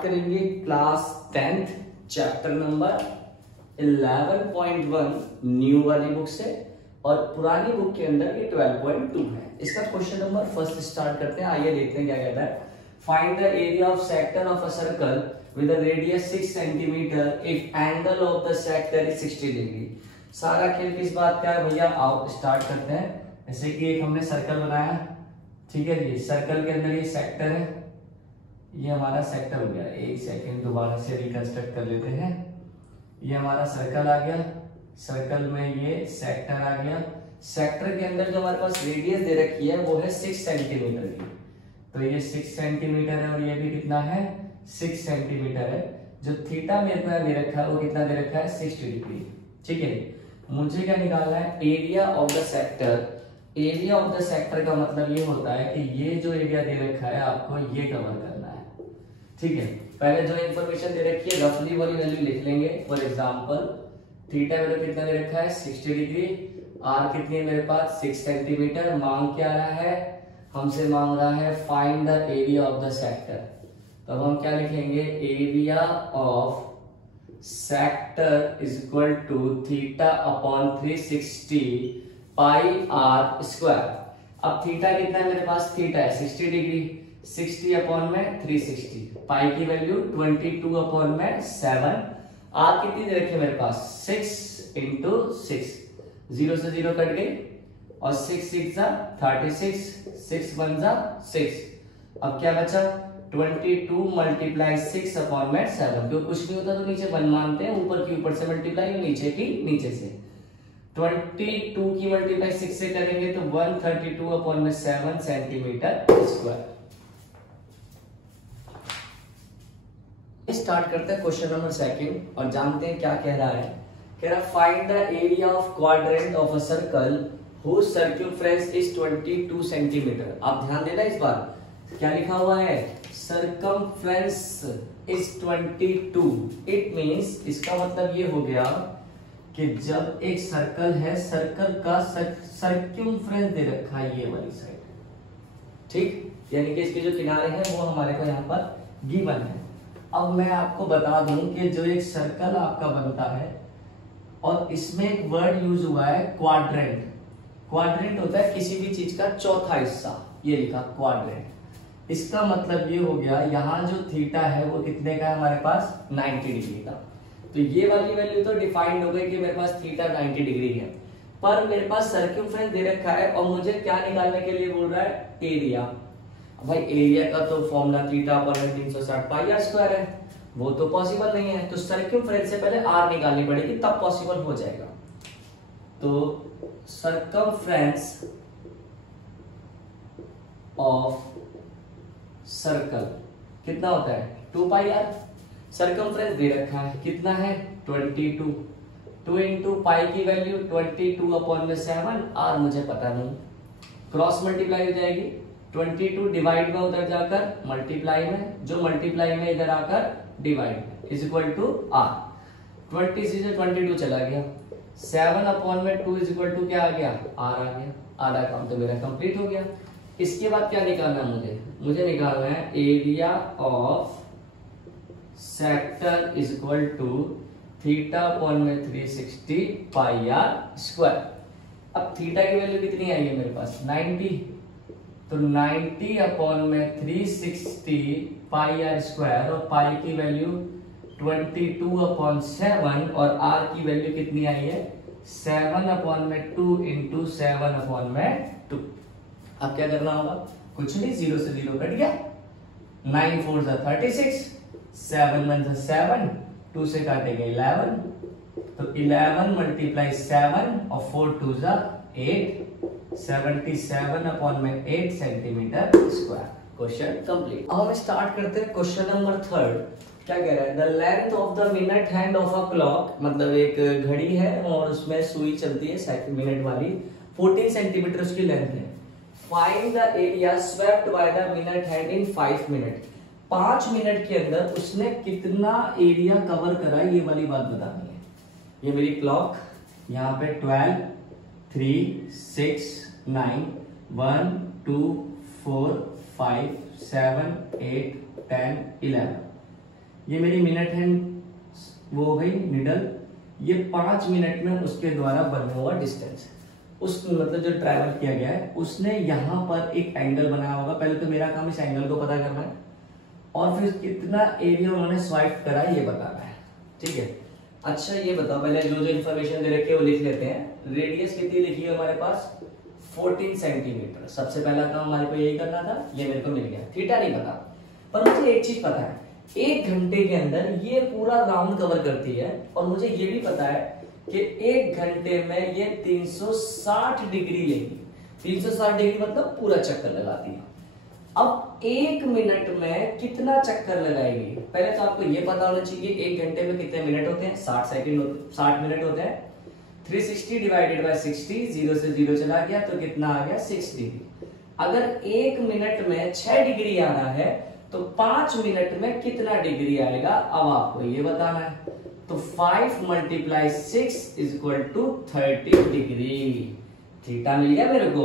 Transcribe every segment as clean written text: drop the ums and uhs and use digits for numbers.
Start करेंगे class 10th chapter number 11.1 new वाली book से, और पुरानी बुक के अंदर ये 12.2 है। इसका क्वेश्चन नंबर फर्स्ट स्टार्ट करते हैं। आइए देखते हैं क्या कहता है। Find the area of sector of a circle with a radius 6 centimetre if angle of the sector is 60 degree. सारा खेल किस बात का है भैया, आओ स्टार्ट करते हैं। जैसे कि एक हमने सर्कल बनाया, ठीक है जी, सर्कल के अंदर ये सेक्टर है, ये हमारा सेक्टर हो गया। एक सेकंड दोबारा से रिकंस्ट्रक्ट कर लेते हैं। ये हमारा सर्कल आ गया, सर्कल में ये सेक्टर आ गया। सेक्टर के अंदर जो हमारे पास रेडियस दे रखी है वो है 6 सेंटीमीटर की, तो ये 6 सेंटीमीटर है और ये भी कितना है 6 सेंटीमीटर है। जो थीटा मेरे को दे रखा है वो कितना दे रखा है 60 डिग्री, ठीक है। मुझे क्या निकालना है, area of the sector. Area of the sector का मतलब ये होता है कि ये जो एरिया दे रखा है आपको ये कवर करना है, ठीक है। पहले जो इंफॉर्मेशन दे रखी है रफली वाली वैल्यू लिख लेंगे। फॉर एग्जांपल थीटा वैल्यू कितना दे रखा है 60 डिग्री, आर कितनी है मेरे पास 6 सेंटीमीटर। मांग क्या रहा है, हमसे मांग रहा है find the area of the sector. तो हम क्या लिखेंगे, area of sector is equal to theta upon 360 pi r square. अब थीटा कितना है मेरे पास, थीटा है 60 डिग्री, 60 अपॉन में 360, पाई की वैल्यू 22 अपॉन में 7, आर कितनी दे रखी है मेरे पास 6 इंटू 6, 0 से 0 कट गई और 6 6 36, 6 1 6। अब क्या बचा 22 मल्टीप्लाई 6 अपॉन में 7, क्यों कुछ नहीं होता तो नीचे 1 मानते हैं, ऊपर की ऊपर से मल्टीप्लाई और नीचे की नीचे से। 22 की मल्टीप्लाई 6 से करेंगे तो 132 अपॉन में 7 सेंटीमीटर स्क्वायर। स्टार्ट करते हैं क्वेश्चन नंबर सेकंड और जानते हैं क्या कह रहा है। कह रहा find the area of quadrant of a circle whose circumference is 22 centimetre. आप ध्यान देना, इस बार क्या लिखा हुआ है, सर्कमफ्रेंस इज 22। इट मींस इसका मतलब ये हो गया कि जब एक सर्कल है, सर्कल का सर्कमफ्रेंस दे रखा है ये वाली साइड, ठीक, यानी कि इसके जो किनारे हैं वो हमारे को यहाँ पर गिवन है। अब मैं आपको बता दूं कि जो एक सर्कल आपका बनता है और इसमें एक वर्ड यूज हुआ है क्वाड्रेंट। क्वाड्रेंट होता है किसी भी चीज का चौथा हिस्सा, ये लिखा क्वाड्रेंट। इसका मतलब ये हो गया यहाँ जो थीटा है वो कितने का है हमारे पास 90 डिग्री का। तो ये वाली वैल्यू तो डिफाइंड हो गई कि मेरे पास थीटा 90 डिग्री है, पर मेरे पास सर्कमफ्रेंस दे रखा है और मुझे क्या निकालने के लिए बोल रहा है, एरिया। भाई एरिया का तो formula theta upon 360 pi r square है, वो तो पॉसिबल नहीं है। तो सर्कमफ्रेंस से पहले आर निकालनी पड़ेगी तब पॉसिबल हो जाएगा। तो सर्कमफ्रेंस ऑफ सर्कल कितना होता है 2 पाई आर। सर्कमफ्रेंस दे रखा है कितना है 22, 2 इंटू पाई की वैल्यू 22 अपॉन में 7, आर मुझे पता नहीं, क्रॉस मल्टीप्लाई हो जाएगी। 22 डिवाइड में उधर जाकर मल्टीप्लाई में, जो मल्टीप्लाई में इधर आकर divide is equal to r. 20 से 22 चला गया, 7 अपॉन में 2 इज इक्वल टू क्या आ गया, आर आ गया। आधा काम तो मेरा कंप्लीट हो गया। इसके बाद क्या निकालना है मुझे निकालना है area of sector is equal to theta upon में 360 पाई आर स्क्वायर। अब थीटा की वैल्यू कितनी आई है मेरे पास 90, तो 90 अपॉन में 360 पाई आर स्क्वायर, और पाई की वैल्यू 22 अपॉन 7 और आर की वैल्यू कितनी आई है 7 अपॉन में 2 इंटू 7 अपॉन में 2। अब क्या करना होगा, कुछ नहीं, 0 से 0 कट गया, 9 4 36, 7 1 7, 2 से काटेंगे 11, तो 11 मल्टीप्लाई 7 और 4 2 8, 77 अपॉन में 8 सेंटीमीटर स्क्वायर। Question complete. अब हम स्टार्ट करते हैं क्वेश्चन नंबर थर्ड। क्या कह रहा है, the length of the minute hand of a clock, मतलब एक घड़ी है और उसमें सुई चलती है मिनट वाली, 14 सेंटीमीटर उसकी लेंथ है। Find the area swept by the minute hand in 5 minute. 5 minute के अंदर उसने कितना एरिया कवर करा, ये वाली बात बतानी है। ये मेरी क्लॉक, यहाँ पे 12 3 6 9 1 2 4 5 7 8 10 11, ये मेरी मिनट हैंड वो हो गई निडल, ये 5 मिनट में उसके द्वारा बना हुआ डिस्टेंस, उस मतलब जो ट्रैवल किया गया है उसने यहाँ पर एक एंगल बनाया होगा। पहले तो मेरा काम इस एंगल को पता करना है और फिर कितना एरिया उन्होंने स्वाइप करा है ये बताना है, ठीक है। अच्छा ये बताओ, पहले जो जो इन्फॉर्मेशन दे रखी है वो लिख लेते हैं। रेडियस कितनी लिखी है हमारे पास 14 सेंटीमीटर। सबसे पहला काम हमारे को यही करना था, ये मेरे को मिल गया। थीटा नहीं पता, पर मुझे एक चीज पता है, 1 घंटे के अंदर ये पूरा राउंड कवर करती है। और मुझे ये भी पता है कि 1 घंटे में ये 360 डिग्री लेगी। 360 डिग्री मतलब पूरा चक्कर लगाती है। अब 1 मिनट में कितना चक्कर लगाएगी, पहले तो आपको ये पता होना चाहिए 1 घंटे में कितने मिनट होते हैं, 60 मिनट होते हैं। 360 डिवाइडेड बाय 60, 0 से 0 चला गया तो कितना आ गया 6 डिग्री। अगर 1 मिनट में 6 डिग्री आ रहा है तो 5 मिनट में कितना डिग्री आएगा, अब आपको ये बताना है। तो 5 × 6 = 30 डिग्री। थीटा मिल गया मेरे को।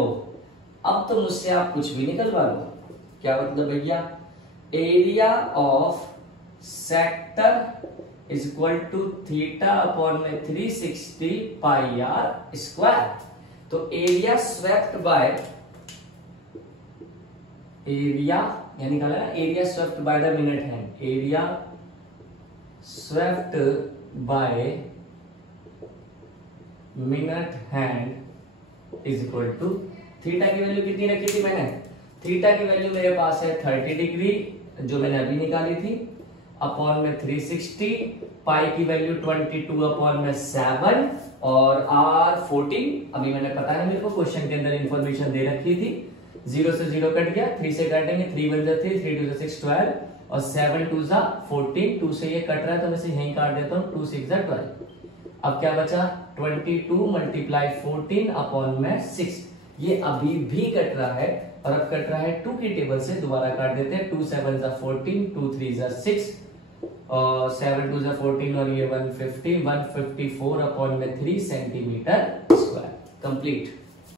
अब तो मुझसे आप कुछ भी निकलवा लो। क्या मतलब भैया, एरिया ऑफ सेक्टर = θ/360 πr²। तो एरिया स्वेप्ट बाय, एरिया यानी निकाला ना, area swept by the minute hand, area swept by minute hand = theta की वैल्यू कितनी रखी थी मैंने, थीटा की वैल्यू मेरे पास है 30 डिग्री जो मैंने अभी निकाली थी, अपॉन में 360, पाई की वैल्यू 22/7 और r 14। अभी मैंने पता है मेरे को क्वेश्चन के अंदर इंफॉर्मेशन दे रखी थी। 0 से 0 कट गया, 3 से काटेंगे, 3 × 1 = 3, 3 × 2 = 6, 12 और 7 × 2 = 14। 2 से ये कट रहा है तो मैं इसे यहीं काट देता हूँ, 2 × 6 = 12। अब क्या बचा 22 × 14 अपॉन में 6। ये अभी भी कट रहा है और अब कट रहा है 2 की टेबल से, दोबारा काट देते हैं। 2 × 7 = 14, 2 × 3 = 6 और 7 × 2 = 14 और ये 154 अपॉन में 3 सेंटीमीटर स्क्वायर। कंप्लीट।